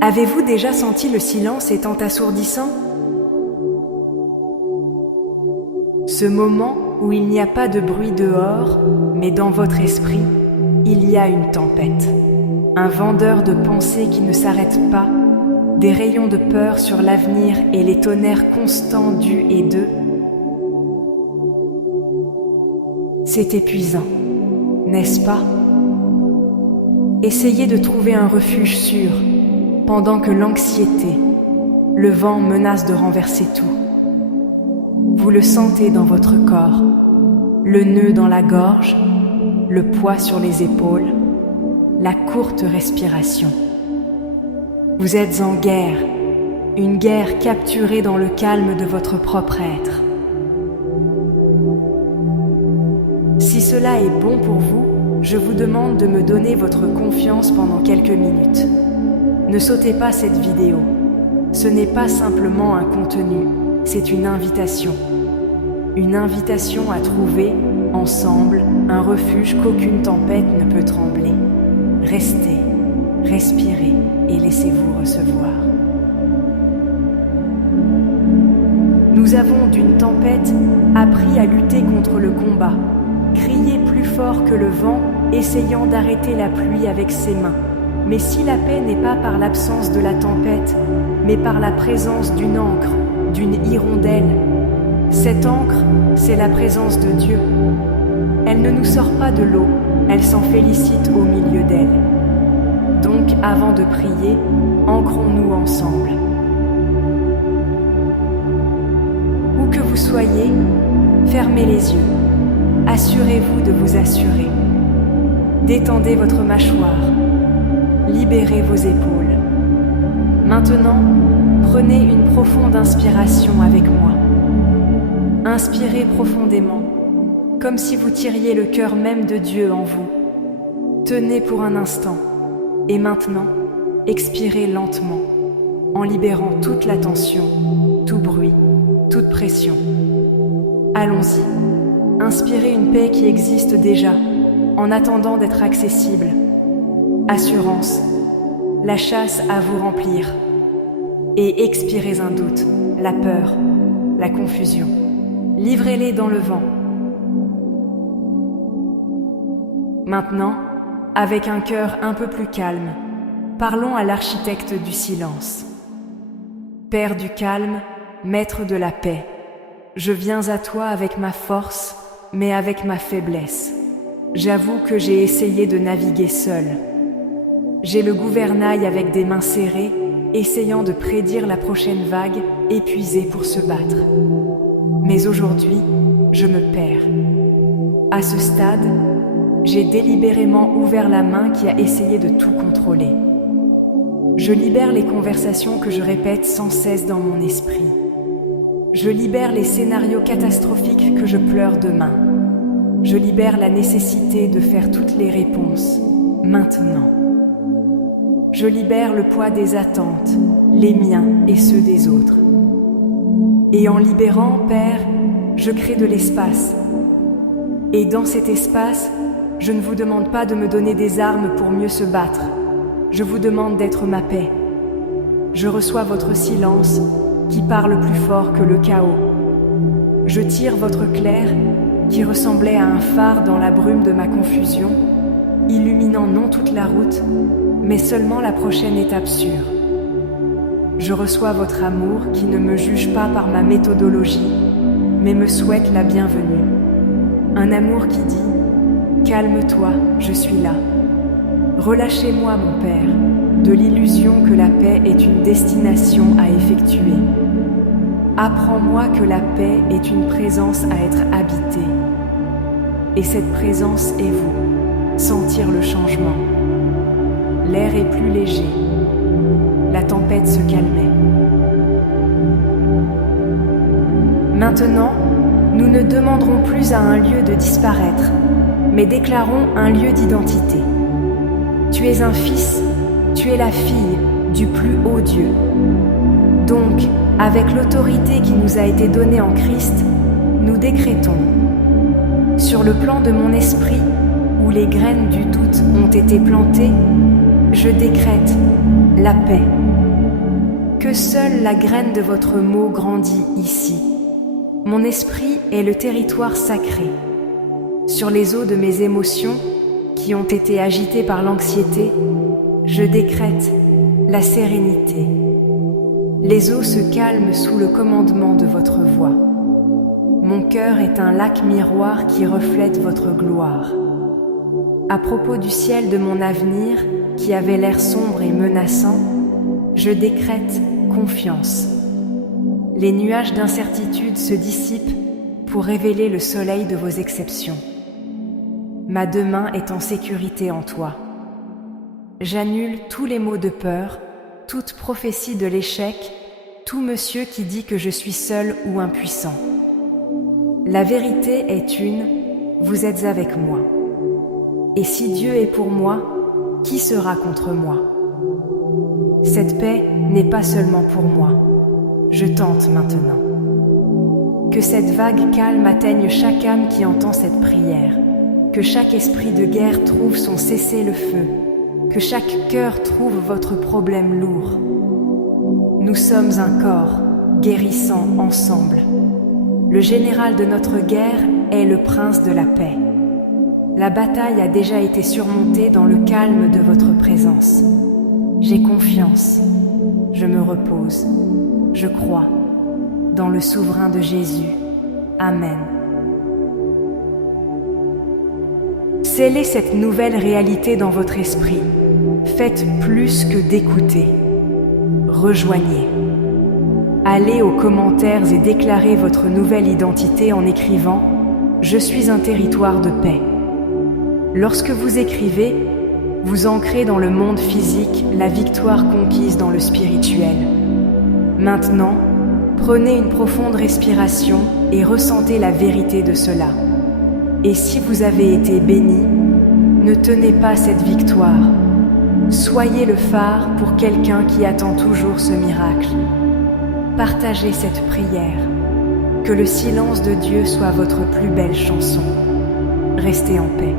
Avez-vous déjà senti le silence étant assourdissant? Ce moment où il n'y a pas de bruit dehors, mais dans votre esprit, il y a une tempête. Un vendeur de pensées qui ne s'arrête pas, des rayons de peur sur l'avenir et les tonnerres constants du et de. C'est épuisant, n'est-ce pas? Essayez de trouver un refuge sûr, pendant que l'anxiété, le vent menace de renverser tout. Vous le sentez dans votre corps, le nœud dans la gorge, le poids sur les épaules, la courte respiration. Vous êtes en guerre, une guerre capturée dans le calme de votre propre être. Si cela est bon pour vous, je vous demande de me donner votre confiance pendant quelques minutes. Ne sautez pas cette vidéo. Ce n'est pas simplement un contenu, c'est une invitation. Une invitation à trouver, ensemble, un refuge qu'aucune tempête ne peut trembler. Restez, respirez et laissez-vous recevoir. Nous avons d'une tempête appris à lutter contre le combat, crier plus fort que le vent, essayant d'arrêter la pluie avec ses mains. Mais si la paix n'est pas par l'absence de la tempête, mais par la présence d'une ancre, d'une hirondelle, cette ancre, c'est la présence de Dieu. Elle ne nous sort pas de l'eau, elle s'en félicite au milieu d'elle. Donc, avant de prier, ancrons-nous ensemble. Où que vous soyez, fermez les yeux. Assurez-vous de vous assurer. Détendez votre mâchoire. Libérez vos épaules. Maintenant, prenez une profonde inspiration avec moi. Inspirez profondément, comme si vous tiriez le cœur même de Dieu en vous. Tenez pour un instant, et maintenant, expirez lentement, en libérant toute la tension, tout bruit, toute pression. Allons-y, inspirez une paix qui existe déjà, en attendant d'être accessible. Assurance, la chasse à vous remplir. Et expirez un doute, la peur, la confusion. Livrez-les dans le vent. Maintenant, avec un cœur un peu plus calme, parlons à l'architecte du silence. Père du calme, maître de la paix, je viens à toi avec ma force, mais avec ma faiblesse. J'avoue que j'ai essayé de naviguer seul. J'ai le gouvernail avec des mains serrées, essayant de prédire la prochaine vague, épuisée pour se battre. Mais aujourd'hui, je me perds. À ce stade, j'ai délibérément ouvert la main qui a essayé de tout contrôler. Je libère les conversations que je répète sans cesse dans mon esprit. Je libère les scénarios catastrophiques que je pleure demain. Je libère la nécessité de faire toutes les réponses, maintenant. Je libère le poids des attentes, les miens et ceux des autres. Et en libérant, Père, je crée de l'espace. Et dans cet espace, je ne vous demande pas de me donner des armes pour mieux se battre. Je vous demande d'être ma paix. Je reçois votre silence qui parle plus fort que le chaos. Je tire votre clair qui ressemblait à un phare dans la brume de ma confusion, illuminant non toute la route, mais seulement la prochaine étape sûre. Je reçois votre amour qui ne me juge pas par ma méthodologie, mais me souhaite la bienvenue. Un amour qui dit « Calme-toi, je suis là ». Relâchez-moi, mon Père, de l'illusion que la paix est une destination à effectuer. Apprends-moi que la paix est une présence à être habitée. Et cette présence est vous, sentir le changement. L'air est plus léger. La tempête se calmait. Maintenant, nous ne demanderons plus à un lieu de disparaître, mais déclarons un lieu d'identité. Tu es un fils, tu es la fille du plus haut Dieu. Donc, avec l'autorité qui nous a été donnée en Christ, nous décrétons, sur le plan de mon esprit, où les graines du doute ont été plantées, Je décrète la paix. Que seule la graine de votre mot grandit ici. Mon esprit est le territoire sacré. Sur les eaux de mes émotions, qui ont été agitées par l'anxiété, je décrète la sérénité. Les eaux se calment sous le commandement de votre voix. Mon cœur est un lac miroir qui reflète votre gloire. À propos du ciel de mon avenir, qui avait l'air sombre et menaçant, je décrète confiance. Les nuages d'incertitude se dissipent pour révéler le soleil de vos exceptions. Ma demain est en sécurité en toi. J'annule tous les maux de peur, toute prophétie de l'échec, tout monsieur qui dit que je suis seul ou impuissant. La vérité est une, vous êtes avec moi. Et si Dieu est pour moi, qui sera contre moi? Cette paix n'est pas seulement pour moi. Je tente maintenant. Que cette vague calme atteigne chaque âme qui entend cette prière. Que chaque esprit de guerre trouve son cessez-le-feu. Que chaque cœur trouve votre problème lourd. Nous sommes un corps, guérissant ensemble. Le général de notre guerre est le prince de la paix. La bataille a déjà été surmontée dans le calme de votre présence. J'ai confiance, je me repose, je crois, dans le souverain de Jésus. Amen. Scellez cette nouvelle réalité dans votre esprit. Faites plus que d'écouter. Rejoignez. Allez aux commentaires et déclarez votre nouvelle identité en écrivant « Je suis un territoire de paix ». Lorsque vous écrivez, vous ancrez dans le monde physique la victoire conquise dans le spirituel. Maintenant, prenez une profonde respiration et ressentez la vérité de cela. Et si vous avez été béni, ne tenez pas cette victoire. Soyez le phare pour quelqu'un qui attend toujours ce miracle. Partagez cette prière. Que le silence de Dieu soit votre plus belle chanson. Restez en paix.